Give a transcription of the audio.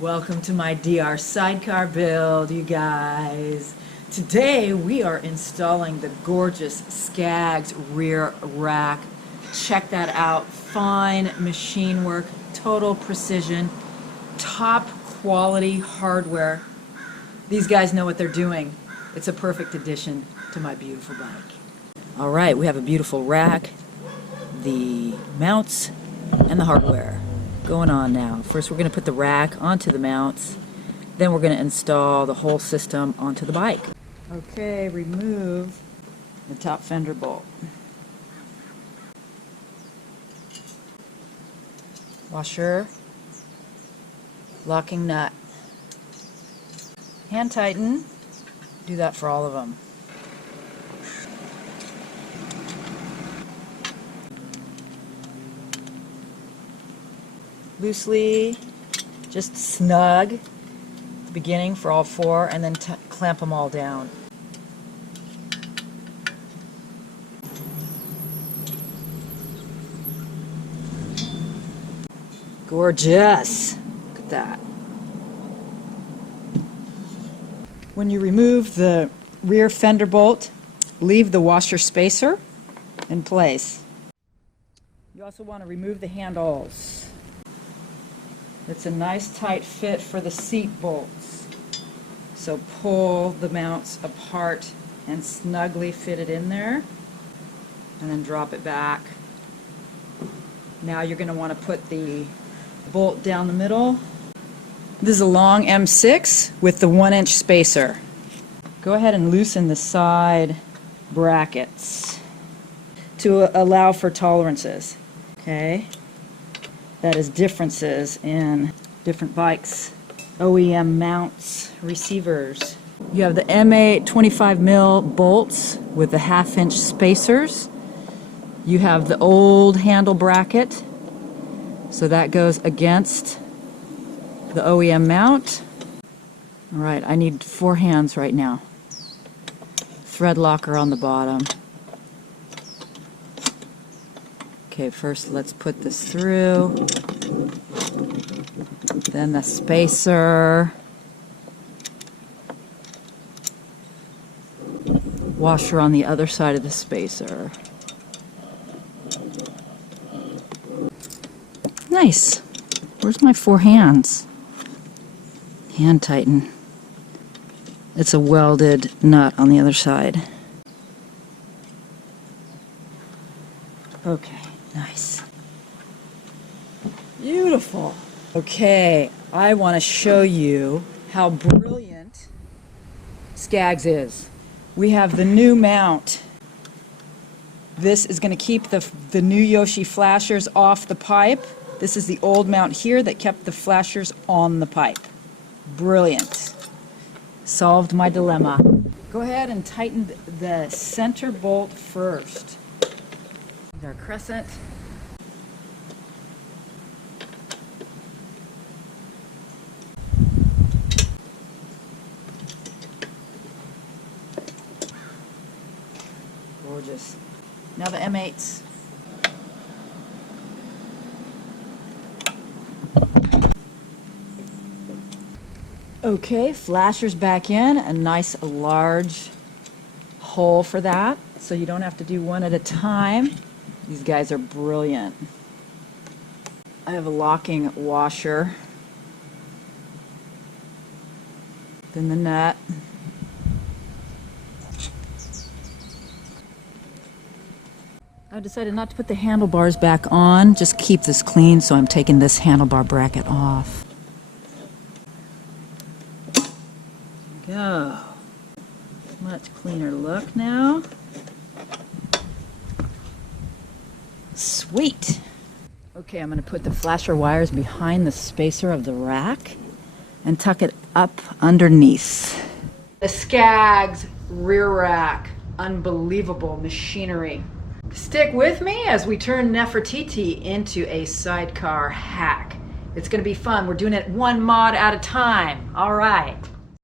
Welcome to my DR sidecar build, you guys. Today we are installing the gorgeous SKAGGS rear rack. Check that out. Fine machine work, total precision, top quality hardware. These guys know what they're doing. It's a perfect addition to my beautiful bike. All right, we have a beautiful rack, the mounts, and the hardware going on now. First we're going to put the rack onto the mounts, then we're going to install the whole system onto the bike. Okay, remove the top fender bolt. Washer, locking nut. Hand tighten, do that for all of them. Loosely, just snug at the beginning for all four, and then clamp them all down. Gorgeous! Look at that. When you remove the rear fender bolt, leave the washer spacer in place. You also want to remove the handles. It's a nice tight fit for the seat bolts. So pull the mounts apart and snugly fit it in there, and then drop it back. Now you're going to want to put the bolt down the middle. This is a long M6 with the 1-inch spacer. Go ahead and loosen the side brackets to allow for tolerances. Okay? That is differences in different bikes. OEM mounts, receivers. You have the M8 25mm bolts with the 1/2-inch spacers. You have the old handle bracket, so that goes against the OEM mount. All right, I need 4 hands right now. Thread locker on the bottom. Okay, first let's put this through, then the spacer, washer on the other side of the spacer. Nice. Where's my 4 hands? Hand tighten. It's a welded nut on the other side. Okay. Nice. Beautiful. Okay, I want to show you how brilliant SKAGGS is. We have the new mount. This is going to keep the new Yoshi flashers off the pipe. This is the old mount here that kept the flashers on the pipe. Brilliant. Solved my dilemma. Go ahead and tighten the center bolt first. Our crescent. Gorgeous. Now the M8s. Okay, flashers back in, a nice large hole for that, so you don't have to do one at a time. These guys are brilliant. I have a locking washer, then the nut. I decided not to put the handlebars back on, just keep this clean, so I'm taking this handlebar bracket off. Go. Much cleaner look now. Sweet. Okay, I'm going to put the flasher wires behind the spacer of the rack and tuck it up underneath. The SKAGGS rear rack. Unbelievable machinery. Stick with me as we turn Nefertiti into a sidecar hack. It's going to be fun. We're doing it one mod at a time. All right.